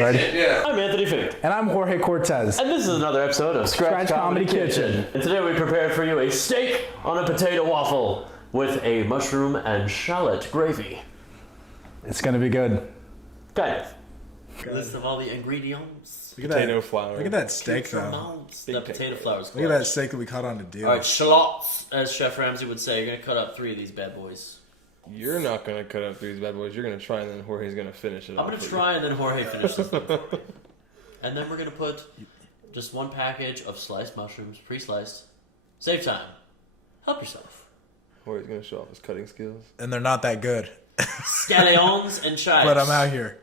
Ready? Yeah. I'm Anthony Fink. And I'm Jorge Cortez. And this is another episode of Scratch Comedy Kitchen. And today we prepared for you a steak on a potato waffle with a mushroom and shallot gravy. It's gonna be good. Kind of. List of all the ingredients. Look at Potato that, flour. Look at that steak, though. Amounts. The potato flour is Look at that steak that we caught on the deal. All right, shallots, as Chef Ramsay would say. You're gonna cut up 3 of these bad boys. You're not gonna cut up these bad boys. You're gonna try, and then Jorge's gonna finish it. I'm gonna try, and then Jorge finishes them. And then we're gonna put just 1 package of sliced mushrooms, pre-sliced. Save time. Help yourself. Jorge's gonna show off his cutting skills. And they're not that good. Scallions and chives. But I'm out here.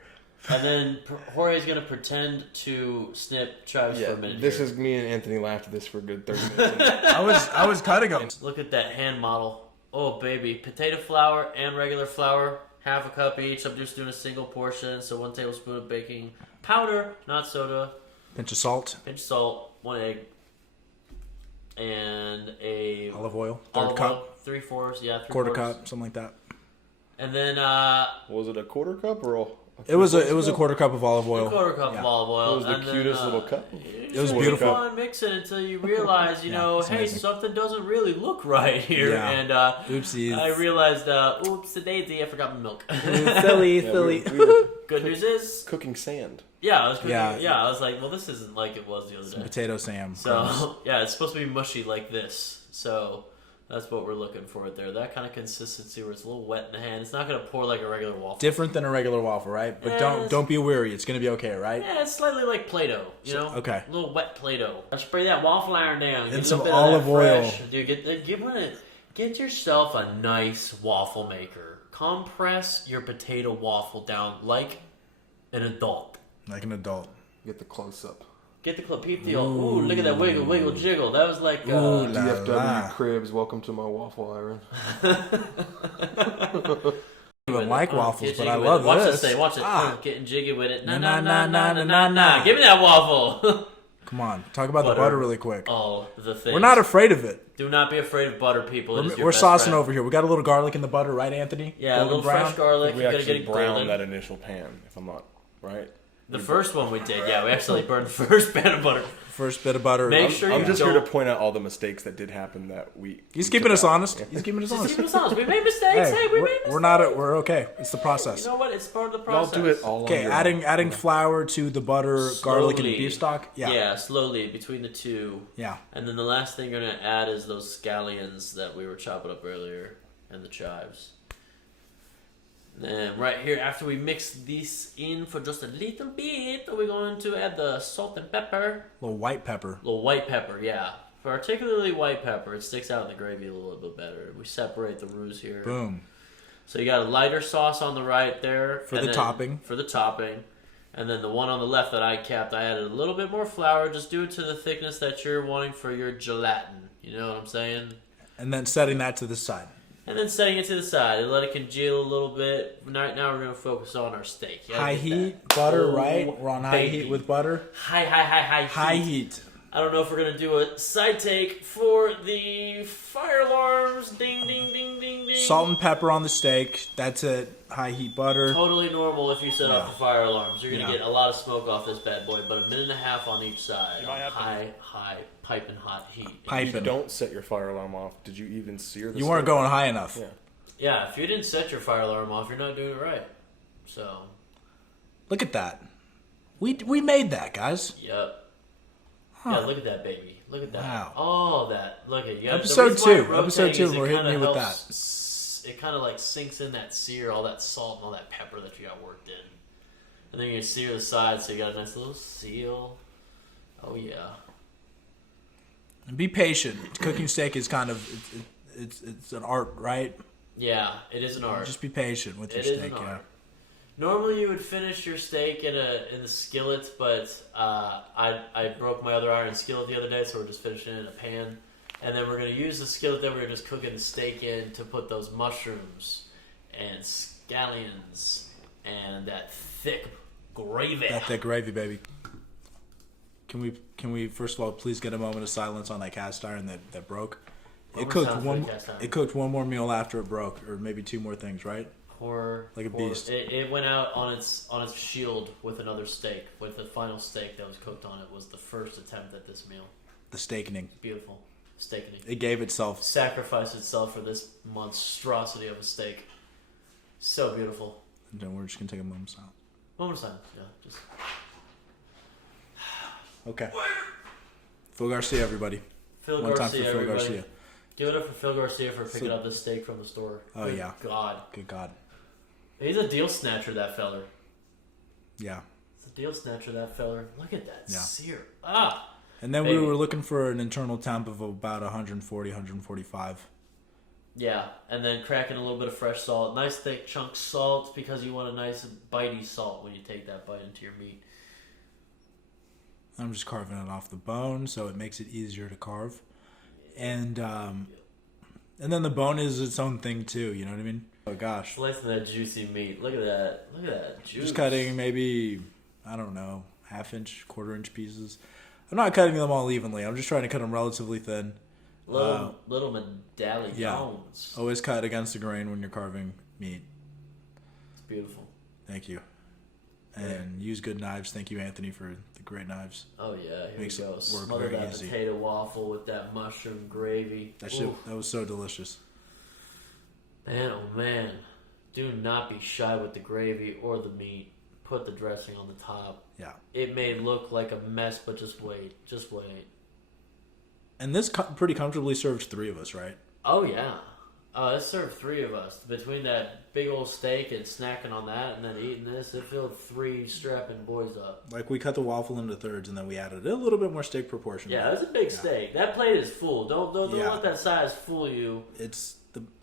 And then Jorge's gonna pretend to snip chives for a minute. This here. is me and Anthony laughed at this for a good 30 minutes. I was cutting them. Look at that hand model. Oh, baby. Potato flour and regular flour. Half a cup each. I'm just doing a single portion. So 1 tablespoon of baking powder, not soda. Pinch of salt. Pinch of salt. 1 egg. And a... Olive oil. olive Third cup. oil, 3/4. Yeah, 3/4. Quarter cup. Something like that. And then Was it a quarter cup or It was a quarter cup of olive oil. a quarter cup Yeah. of olive oil. It was the and cutest then, little cup. It was just beautiful. keep on mixing until you realize, you know, it's hey, amazing. something doesn't really look right here. Yeah. And Oopsies. I realized, oops, a daisy, I forgot my milk. Silly, Yeah, silly. we were Good news is, cooking sand. yeah, I was cooking, Yeah. yeah, I was like, well, this isn't like it was the other day. Potato Sam. So, yeah, it's supposed to be mushy like this. So, that's what we're looking for right there. That kind of consistency where it's a little wet in the hand. It's not going to pour like a regular waffle. Different than a regular waffle, right? But Yes. don't be weary. It's gonna be okay, right? Yeah, it's slightly like Play-Doh, you know? okay. A little wet Play-Doh. I spray that waffle iron down. Get a some little bit of that olive oil. fresh. Dude, get yourself a nice waffle maker. Compress your potato waffle down like an adult. Like an adult. Get the close up. Get the clip, peep the old. Ooh, look at that wiggle, wiggle, jiggle. That was like. Ooh, la DFW la. Cribs, welcome to my waffle iron. I don't like waffles, Get but jiggy I with love it. Watch this. this thing. Watch it. Ah. Getting jiggy with it. Na Na, na na, na na, na na, na na. na. Give me that waffle. Come on, talk about Butter. the butter really quick. All the things. We're not afraid of it. Do not be afraid of butter, people. It is your We're best saucing friend. over here. We got a little garlic in the butter, right, Anthony? Yeah, a Golden little fresh garlic. We You gotta actually get it browned golden. that initial pan, if I'm not right. The first one we did, yeah, we actually burned the first pan of butter. First bit of butter. Make sure I'm you just don't. here to point out all the mistakes that did happen that week. He's keeping us honest. He's keeping us Just honest. keep us honest. We made mistakes. Hey, we made mistakes. We're okay. It's the process. You know what? It's part of the Y'all process. do it all. Okay, on your adding flour to the butter, garlic, and Slowly. beef stock. Yeah. Yeah, slowly between the two. Yeah. And then the last thing you're gonna add is those scallions that we were chopping up earlier, and the chives. And right here, after we mix these in for just a little bit, we're going to add the salt and pepper. Little white pepper. Little white pepper, yeah. Particularly white pepper, it sticks out in the gravy a little bit better. We separate the roux here. Boom. So you got a lighter sauce on the right there. For and the then- topping. For the topping. And then the one on the left that I kept, I added a little bit more flour. Just do it to the thickness that you're wanting for your gelatin. You know what I'm saying? And then setting that to the side. And then setting it to the side and let it congeal a little bit. Right now we're going to focus on our steak. You gotta High get heat, that. butter, Oh, right? We're on high baby. heat with butter. High High heat. heat. I don't know if we're going to do a side take for the fire alarms. Ding, ding, ding, ding, ding. Salt and pepper on the steak. That's it. High heat butter. Totally normal if you set off Yeah. the fire alarms. You're going to Yeah. get a lot of smoke off this bad boy, but a minute and a half on each side. might have to- High, piping hot heat. If you Piping. don't set your fire alarm off, did you even sear the You weren't stove? going high enough. Yeah. Yeah, if you didn't set your fire alarm off, you're not doing it right. So, Look at that. We made that, guys. yep. Huh. Yeah, look at that, baby. Look at that. Wow. Oh, that. Look at you. Episode The reason why two. I'm rotating Episode two, is it we're hitting kinda you with helps- It kind of like sinks in that sear, all that salt and all that pepper that you got worked in. And then you sear the sides so you got a nice little seal. Oh, yeah. And be patient. Cooking steak is kind of it's an art, right? Yeah, it is an art. Just be patient with your It is steak. an Yeah. art. Normally you would finish your steak in the skillet, but I broke my other iron skillet the other day, so we're just finishing it in a pan. And then we're going to use the skillet that we were just cooking the steak in to put those mushrooms and scallions and that thick gravy. That thick gravy, baby. Can we first of all please get a moment of silence on that cast iron that broke? Moment It of cooked silence for one. the cast iron. It cooked one more meal after it broke, or maybe 2 more things, right? Poor, Like a poor- beast. It went out on its shield with another steak. With the final steak that was cooked on it was the first attempt at this meal. The steakening. Beautiful steakening. It gave itself. Sacrificed itself for this monstrosity of a steak. So beautiful. Then we're just gonna take a moment of silence. Moment of silence. Yeah, just Okay. Phil Garcia, everybody. Phil One time Garcia, for Phil everybody. Garcia. Give it up for Phil Garcia for picking up the steak from the store. Oh, Good yeah. God. Good God. He's a deal snatcher, that feller. Yeah. He's a deal snatcher, that feller. Look at that Yeah. sear. Ah! And then we Baby. were looking for an internal temp of about 140, 145. Yeah, and then cracking a little bit of fresh salt. Nice thick chunk salt because you want a nice bitey salt when you take that bite into your meat. I'm just carving it off the bone, so it makes it easier to carve. And then the bone is its own thing too. You know what I mean? Oh gosh, Slicing that juicy meat. Look at that. Look at that juice. just cutting maybe, I don't know, half-inch, quarter-inch pieces. I'm not cutting them all evenly. I'm just trying to cut them relatively thin. Little medallions. Yeah. Always cut against the grain when you're carving meat. It's beautiful. Thank you. And use good knives. Thank you, Anthony, for the great knives. Oh yeah, here Makes we go. it work Smother very that easy. potato waffle with that mushroom gravy. That shit, Oof. that was so delicious. Man, oh man. Do not be shy with the gravy or the meat. Put the dressing on the top. Yeah. It may look like a mess, but just wait. Just wait. And this pretty comfortably served 3 of us, right? Oh yeah. It served 3 of us. Between that big old steak and snacking on that and then eating this, it filled 3 strapping boys up. Like, we cut the waffle into thirds, and then we added a little bit more steak proportion. Yeah, it was a big steak. That plate is full. Don't Yeah. let that size fool you. It's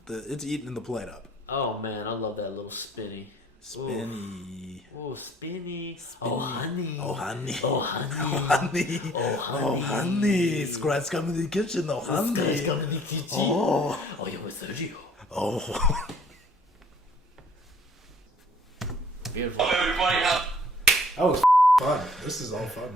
it's eating the plate up. Oh man, I love that little spinny. Spinny. Oh, spinny. Oh, honey. Oh, honey. Oh, honey. Oh, honey. Oh, honey. Oh, honey. Scratch come in the kitchen. Oh, honey. Guys, come to the kitchen. Oh. Oh, yeah, with Sergio. Oh. Beautiful. That was fun. This is all fun.